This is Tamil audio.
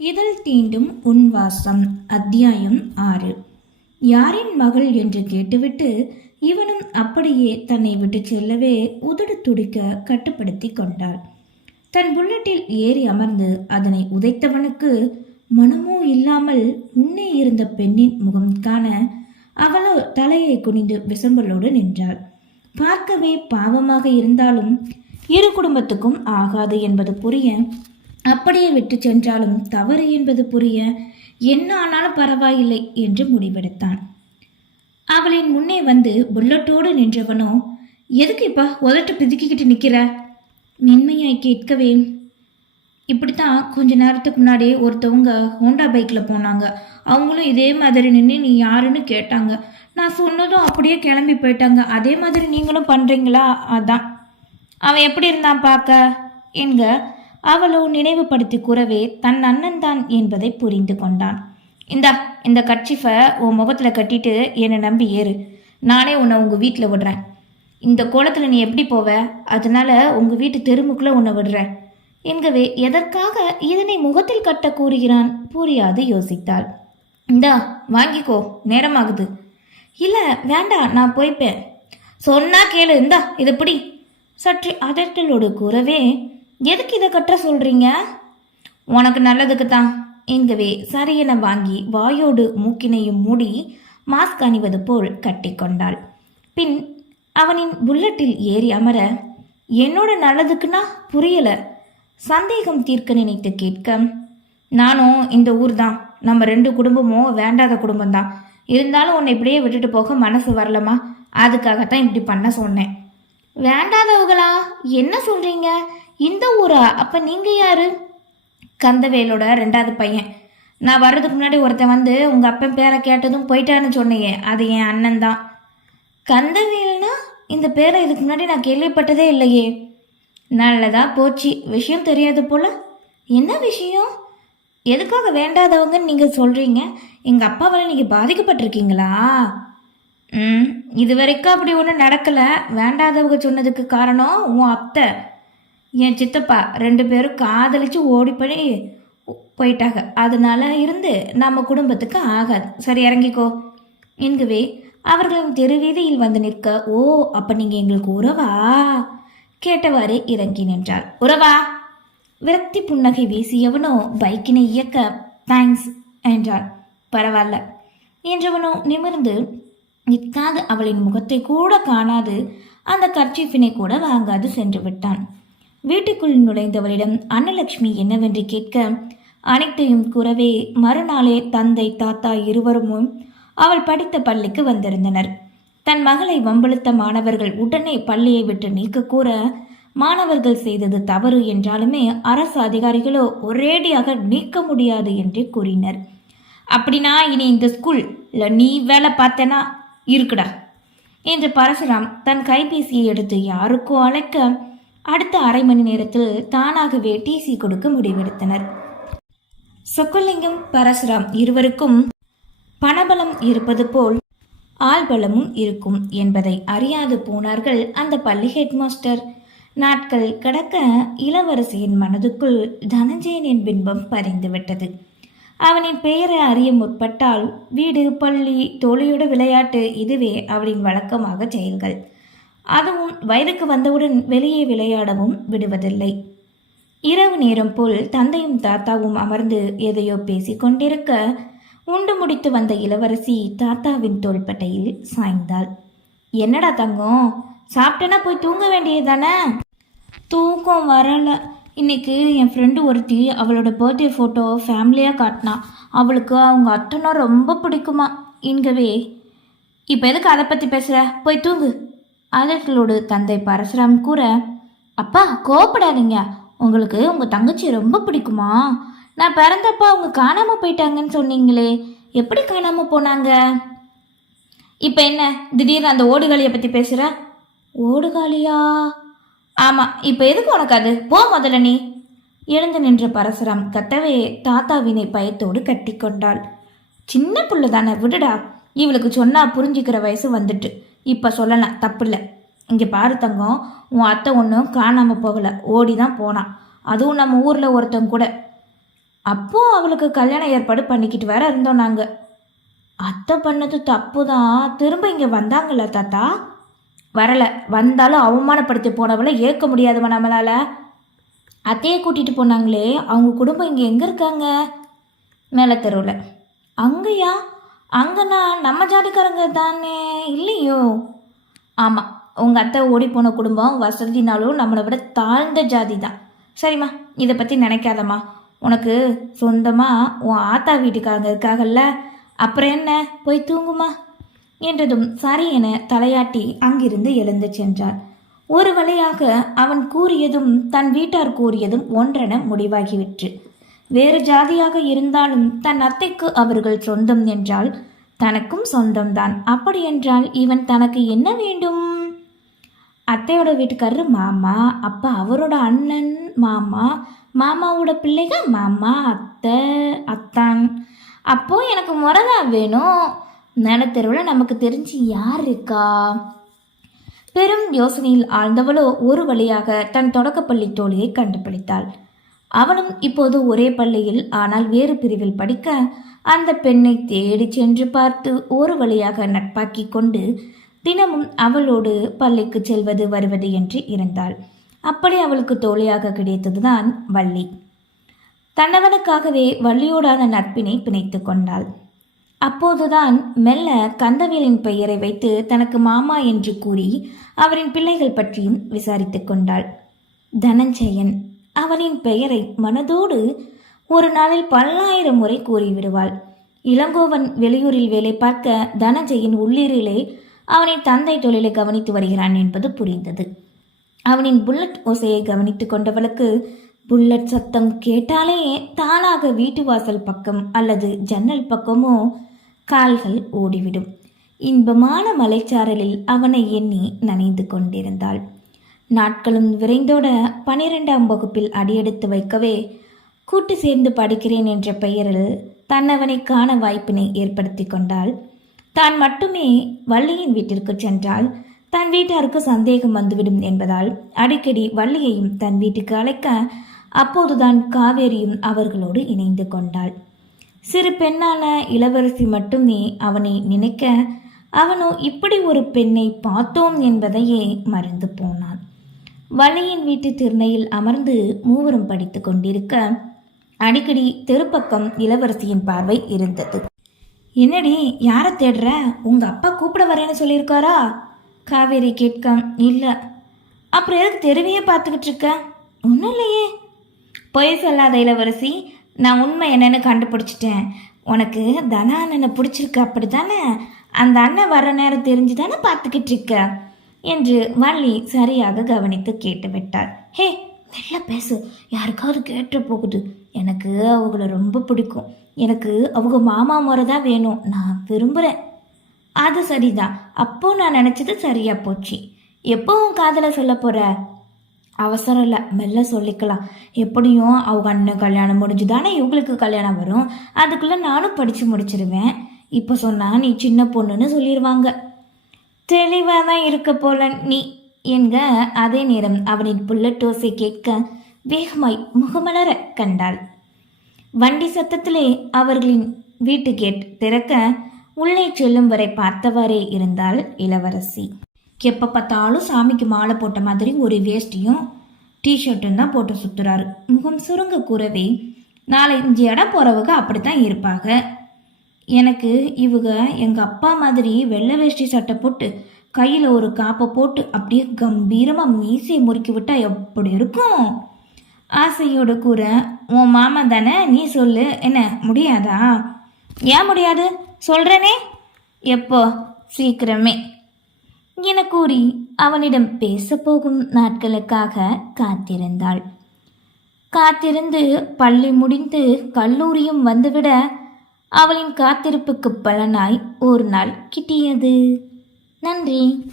இதழ் தீண்டும் உன்வாசம். அத்தியாயம் ஆறு. யாரின் மகள் என்று கேட்டுவிட்டு இவனும் அப்படியே தன்னை விட்டு செல்லவே உதடு துடிக்க கட்டுப்படுத்தி கொண்டாள். தன் புல்லட்டில் ஏறி அமர்ந்து அதனை உதைத்தவனுக்கு மனமோ இல்லாமல் முன்னே இருந்த பெண்ணின் முகம் காண அவளோ தலையை குனிந்து விசம்பலோடு நின்றாள். பார்க்கவே பாவமாக இருந்தாலும் இரு குடும்பத்துக்கும் ஆகாது என்பது புரிய அப்படியே விட்டு சென்றாலும் தவறு என்பது புரிய என்ன ஆனாலும் பரவாயில்லை என்று முடிவெடுத்தான். அவளின் முன்னே வந்து புல்லட்டோடு நின்றவனோ எதுக்கு இப்பா உதட்டு பிதுக்கிக்கிட்டு நிற்கிற மென்மையாய் கேட்கவே. இப்படித்தான் கொஞ்ச நேரத்துக்கு முன்னாடி ஒருத்தவங்க ஹோண்டா பைக்கில் போனாங்க. அவங்களும் இதே மாதிரி நின்று நீ யாருன்னு கேட்டாங்க. நான் சொன்னதும் அப்படியே கிளம்பி போயிட்டாங்க. அதே மாதிரி நீங்களும் பண்ணுறீங்களா அதான். அவன் எப்படி இருந்தான் பார்க்க? என்க அவளோ நினைவுபடுத்தி கூறவே தன் அண்ணன் தான் என்பதை புரிந்து கொண்டான். இந்தா இந்த கட்சிஃபை உன் முகத்தில் கட்டிட்டு என்னை நம்பி ஏறு. நானே உன்னை உங்கள் வீட்டில் விடுறேன். இந்த கோலத்தில் நீ எப்படி போவ? அதனால உங்கள் வீட்டு தெருமுக்குள்ளே உன்னை விடுறேன். என்கவே எதற்காக இதனை முகத்தில் கட்ட கூறுகிறான்? புரியாது யோசித்தாள். இந்தா வாங்கிக்கோ நேரமாகுது. இல்லை வேண்டாம் நான் போய்ப்பேன். சொன்னா கேளு இந்தா இது பிடி. சற்று அதட்டலோடு கூறவே எதுக்கு இதை கட்ட சொல்கிறீங்க உனக்கு நல்லதுக்கு தான் என்கவே சரியென வாங்கி வாயோடு மூக்கினையும் மூடி மாஸ்க் அணிவது போல் கட்டிக்கொண்டாள் பின் அவனின் புல்லட்டில் ஏறி அமர என்னோட நல்லதுக்குன்னா புரியல. சந்தேகம் தீர்க்க நினைத்து கேட்க நானும் இந்த ஊர் தான் நம்ம ரெண்டு குடும்பமும் வேண்டாத குடும்பம்தான். இருந்தாலும் உன்னை இப்படியே விட்டுட்டு போக மனசு வரலமா அதுக்காகத்தான் இப்படி பண்ண சொன்னேன். வேண்டாதவங்களா? என்ன சொல்றீங்க? இந்த ஊரா? அப்போ நீங்கள் யாரு? கந்தவேலோட ரெண்டாவது பையன். நான் வர்றதுக்கு முன்னாடி ஒருத்தன் வந்து உங்கள் அப்பன் பேரை கேட்டதும் போயிட்டான்னு சொன்னீங்க. அது என் அண்ணன் தான். கந்தவேல்னா இந்த பேரை இதுக்கு முன்னாடி நான் கேள்விப்பட்டதே இல்லையே. நல்லதா போச்சு. விஷயம் தெரியாது போல. என்ன விஷயம்? எதுக்காக வேண்டாதவங்கன்னு நீங்கள் சொல்கிறீங்க எங்கள் அப்பாவால் நீங்கள் பாதிக்கப்பட்டிருக்கீங்களா? ம் இது வரைக்கும் அப்படி ஒன்றும் நடக்கலை. வேண்டாதவங்க சொன்னதுக்கு காரணம் உன் அத்தை. என் சித்தப்பா ரெண்டு பேரும் காதலிச்சு ஓடி போய் போயிட்டாங்க. அதனால இருந்து நம்ம குடும்பத்துக்கு ஆகாது. சரி இறங்கிக்கோ. என்கவே அவர்களின் தெருவீதியில் வந்து நிற்க ஓ அப்ப நீங்க எங்களுக்கு உறவா? கேட்டவாறே இறங்கி நின்றாள். உறவா? விரக்தி புன்னகை வீசியவனோ பைக்கினை இயக்க தேங்க்ஸ் என்றாள். பரவாயில்ல என்றவனோ நிமிர்ந்து நிற்காது. அவளின் முகத்தை கூட காணாது. அந்த கர்ச்சீஃபினை கூட வாங்காது சென்று விட்டான். வீட்டுக்குள் நுழைந்தவளிடம் அன்னலட்சுமி என்னவென்று கேட்க? அனைத்தையும் கூறவே மறுநாளே தந்தை தாத்தா இருவரும் அவள் படித்த பள்ளிக்கு வந்திருந்தனர். தன் மகளை வம்பழுத்த மாணவர்கள் உடனே பள்ளியை விட்டு நீக்க கூற மாணவர்கள் செய்தது தவறு என்றாலுமே அரசு அதிகாரிகளோ ஒரேடியாக நீக்க முடியாது என்று கூறினர். அப்படின்னா இனி இந்த ஸ்கூல்ல நீ வேலை பார்த்தேனா இருக்குடா என்று பரசுராம் தன் கைபேசியை எடுத்து யாருக்கோ அழைக்க அடுத்த அரை மணி நேரத்தில் தானாகவே டிசி கொடுக்க முடிவெடுத்தனர். சொக்கலிங்கம் பரசுராம் இருவருக்கும் பணபலம் இருப்பது போல் ஆள்பலமும் இருக்கும் என்பதை அறியாது போனார்கள் அந்த பள்ளி ஹெட்மாஸ்டர். நாட்கள் கடக்க இளவரசியின் மனதுக்குள் தனஞ்சயனின் பின்பம் பறிந்துவிட்டது. அவனின் பெயரை அறிய முற்பட்டால் வீடு பள்ளி தோழியோட விளையாட்டு இதுவே அவளின் வழக்கமாக செயல்கள். அதுவும் வயதுக்கு வந்தவுடன் வெளியே விளையாடவும் விடுவதில்லை. இரவு நேரம் போல் தந்தையும் தாத்தாவும் அமர்ந்து எதையோ பேசிக் கொண்டிருக்க உண்டு முடித்து வந்த இளவரசி தாத்தாவின் தோள்பட்டையில் சாய்ந்தாள். என்னடா தங்கம் சாப்பிட்டேன்னா போய் தூங்க வேண்டியதானே தூக்கம் வரலை. இன்னைக்கு என் ஃப்ரெண்டு ஒருத்தி அவளோட பர்த்டே ஃபோட்டோ ஃபேமிலியாக காட்டினா அவளுக்கு அவங்க அத்தனை ரொம்ப பிடிக்குமா? இங்கவே இப்போ எதுக்கு அதை பற்றி பேசுகிற போய் தூங்கு. அதட்டலோடு தந்தை பரசுராம் கூற அப்பா கோவப்படாதீங்க. உங்களுக்கு உங்கள் தங்கச்சி ரொம்ப பிடிக்குமா? நான் பிறந்தப்ப அவங்க காணாமல் போயிட்டாங்கன்னு சொன்னீங்களே. எப்படி காணாமல் போனாங்க? இப்போ என்ன? திடீர்னு அந்த ஓடுகாலியை பற்றி பேசுகிற ஓடுகாலியா? ஆமாம் இப்போ எதுக்கு உனக்கு அது? போ முதல்ல நீ. எழுந்து நின்ற பரசுராம் கத்தவே தாத்தாவினை பயத்தோடு கட்டி கொண்டாள் சின்ன புள்ள தானே விடுடா. இவளுக்கு சொன்னா புரிஞ்சுக்கிற வயசு வந்துட்டு. இப்போ சொல்லலாம் தப்பில்ல. இங்கே பாரு தங்கம் உன் அத்தை ஒன்றும் காணாமல் போகலை. ஓடி தான் போனான் அதுவும் நம்ம ஊரில் ஒருத்தன் கூட. அப்போ அவளுக்கு கல்யாண ஏற்பாடு பண்ணிக்கிட்டு வேற இருந்தோம் நாங்கள் அத்தை பண்ணது தப்பு தான் திரும்ப இங்கே வந்தாங்கல்ல தாத்தா? வரலை. வந்தாலும் அவமானப்படுத்தி போனவளை ஏற்க முடியாதுவா நம்மளால். அத்தையை கூட்டிகிட்டு போனாங்களே அவங்க குடும்பம் இங்கே எங்கே இருக்காங்க? மேலே தெருவில் அங்கேயா? அங்கண்ணா நம்ம ஜாதிக்காரங்க தானே? இல்லையோ. ஆமாம் உங்கள் அத்தை ஓடி போன குடும்பம் வசதினாலும் நம்மளை விட தாழ்ந்த ஜாதி தான் சரிம்மா இதை பற்றி நினைக்காதம்மா. உனக்கு சொந்தமாக உன் ஆத்தா வீட்டுக்காரங்க இருக்காகல்ல அப்புறம் என்ன? போய் தூங்குமா? என்றதும் சரி என தலையாட்டி அங்கிருந்து எழுந்து சென்றார் ஒரு வழியாக அவன் கூறியதும் தன் வீட்டார் கூறியதும் ஒன்றென முடிவாகிவிற்று. வேறு ஜாதியாக இருந்தாலும் தன் அத்தைக்கு அவர்கள் சொந்தம் என்றால் தனக்கும் சொந்தம்தான். அப்படி என்றால் இவன் தனக்கு என்ன வேண்டும்? அத்தையோட வீட்டுக்காரரு மாமா அப்பா அவரோட அண்ணன் மாமா மாமாவோட பிள்ளைக மாமா அத்தை அத்தான். அப்போ எனக்கு முறதா வேணும். நிலத்தெருவில் நமக்கு தெரிஞ்சு யார் இருக்கா? பெரும் யோசனையில் ஆழ்ந்தவளோ ஒரு வழியாக தன் தொடக்கப்பள்ளி தோழியை கண்டுபிடித்தாள். அவனும் இப்போது ஒரே பள்ளியில் ஆனால் வேறு பிரிவில் படிக்க அந்த பெண்ணை தேடி சென்று பார்த்து ஒரு வழியாக நட்பாக்கி கொண்டு தினமும் அவளோடு பள்ளிக்கு செல்வது வருவது என்று இருந்தாள். அப்படி அவளுக்கு தோழியாக கிடைத்ததுதான் வள்ளி. தன்னவனுக்காகவே வள்ளியோடான நட்பினை பிணைத்து கொண்டாள். அப்போதுதான் மெல்ல கந்தவேலின் பெயரை வைத்து தனக்கு மாமா என்று கூறி அவரின் பிள்ளைகள் பற்றியும் விசாரித்துக் கொண்டாள். தனஞ்சயன். அவனின் பெயரை மனதோடு ஒரு நாளில் பல்லாயிரம் முறை கூறிவிடுவாள். இளங்கோவன் வெளியூரில் வேலை பார்க்க தனஞ்சயன் உள்ளீரிலே அவனின் தந்தை தொழிலை கவனித்து வருகிறான் என்பது புரிந்தது. அவனின் புல்லட் ஓசையை கவனித்து கொண்டவளுக்கு புல்லட் சத்தம் கேட்டாலே தானாக வீட்டு வாசல் பக்கம் அல்லது ஜன்னல் பக்கமோ கால்கள் ஓடிவிடும். இன்பமான மலைச்சாரலில் அவனை எண்ணி நனைந்து கொண்டிருந்தாள். நாட்களும் விரைந்தோட பனிரெண்டாம் வகுப்பில் அடியெடுத்து வைக்கவே கூட்டு சேர்ந்து படிக்கிறேன் என்ற பெயரில் தன்னவனை காண வாய்ப்பினை ஏற்படுத்தி கொண்டாள். தான் மட்டுமே வள்ளியின் வீட்டிற்கு சென்றால் தன் வீட்டாருக்கு சந்தேகம் வந்துவிடும் என்பதால் அடிக்கடி வள்ளியையும் தன் வீட்டுக்கு அழைக்க அப்போதுதான் காவேரியும் அவர்களோடு இணைந்து கொண்டாள். சிறு பெண்ணான இளவரசி மட்டுமே அவனை நினைக்க அவனோ இப்படி ஒரு பெண்ணை பார்த்தோம் என்பதையே மறந்து போனான் வள்ளியின் வீட்டு திருநையில் அமர்ந்து மூவரும் படித்து கொண்டிருக்க அடிக்கடி தெருப்பக்கம் இளவரசியின் பார்வை இருந்தது. என்னடி யாரை தேடுற? உங்க அப்பா கூப்பிட வரேன்னு சொல்லியிருக்காரா? காவேரி கேட்க இல்லை. அப்புறம் எதுக்கு தெருவையே பார்த்துக்கிட்டு இருக்க? ஒன்றும் இல்லையே. பொய் சொல்லாத இளவரசி நான் உண்மை என்னன்னு கண்டுபிடிச்சிட்டேன். உனக்கு தன அண்ணனை பிடிச்சிருக்கு அப்படி தானே அந்த அண்ணன் வர நேரம் தெரிஞ்சு தானே பார்த்துக்கிட்டு இருக்க? என்று வள்ளி சரியாக கவனித்து கேட்டுவிட்டார் ஹே மெல்ல பேசு. யாருக்காவது கேட்டு போகுது. எனக்கு அவங்கள ரொம்ப பிடிக்கும். எனக்கு அவங்க மாமா முறை தான் வேணும். நான் விரும்புகிறேன் அது சரிதான். அப்போ நான் நினச்சது சரியாக போச்சு. எப்போ உன் காதலை சொல்ல போகிற அவசரம் இல்லை. மெல்ல சொல்லிக்கலாம். எப்படியும் அவங்க அண்ணன் கல்யாணம் முடிஞ்சு தானே இவங்களுக்கு கல்யாணம் வரும். அதுக்குள்ளே நானும் படித்து முடிச்சிருவேன். இப்போ சொன்னால் நீ சின்ன பொண்ணுன்னு சொல்லிடுவாங்க தெளிவாக தான் இருக்க போல நீ என்க அதே நேரம் அவனின் புல்லட் ஓசை கேட்க வேகமாய் முகமலர கண்டாள். வண்டி சத்தத்திலே அவர்களின் வீட்டு கேட் திறக்க உள்ளே செல்லும் வரை பார்த்தவாறே இருந்தாள் இளவரசி. எப்போ பார்த்தாலும் சாமிக்கு மாலை போட்ட மாதிரி ஒரு வேஷ்டியும் டிஷர்ட்டும் தான் போட்டு சுத்துறாரு. முகம் சுருங்க கூறவே நாலஞ்சு இடம் போகிறவங்க அப்படித்தான் இருப்பாங்க. எனக்கு இவங்க எங்கள் அப்பா மாதிரி வெள்ளை வேஷ்டி சட்டை போட்டு கையில் ஒரு காப்பை போட்டு அப்படியே கம்பீரமாக மீசையை முறுக்கி விட்டால் எப்படி இருக்கும்? ஆசையோட கூற உன் மாமா தானே? நீ சொல்லு. என்ன முடியாதா? ஏன் முடியாது? சொல்கிறேனே எப்போ? சீக்கிரமே. என கூறி அவனிடம் பேசப்போகும் நாட்களுக்காக காத்திருந்தாள். காத்திருந்து பள்ளி முடிந்து கல்லூரியும் வந்துவிட அவளின் காத்திருப்புக்கு பலனாய் ஒரு நாள் கிட்டியது. நன்றி.